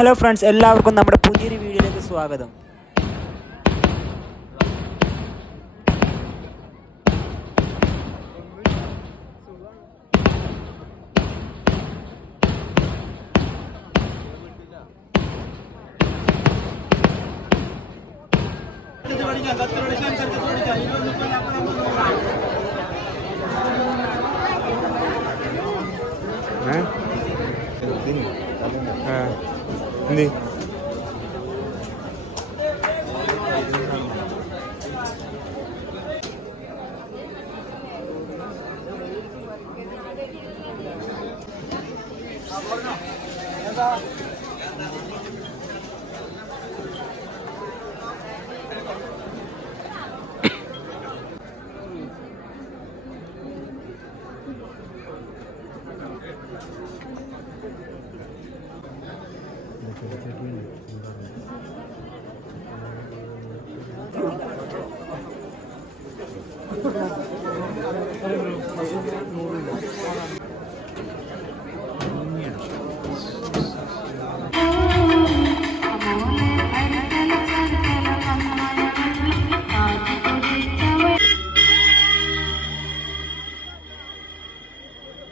Hello friends എല്ലാവർക്കും നമ്മുടെ പുതിയൊരു വീഡിയോയിലേക്ക് സ്വാഗതം. Ni. Thank you. Thank you.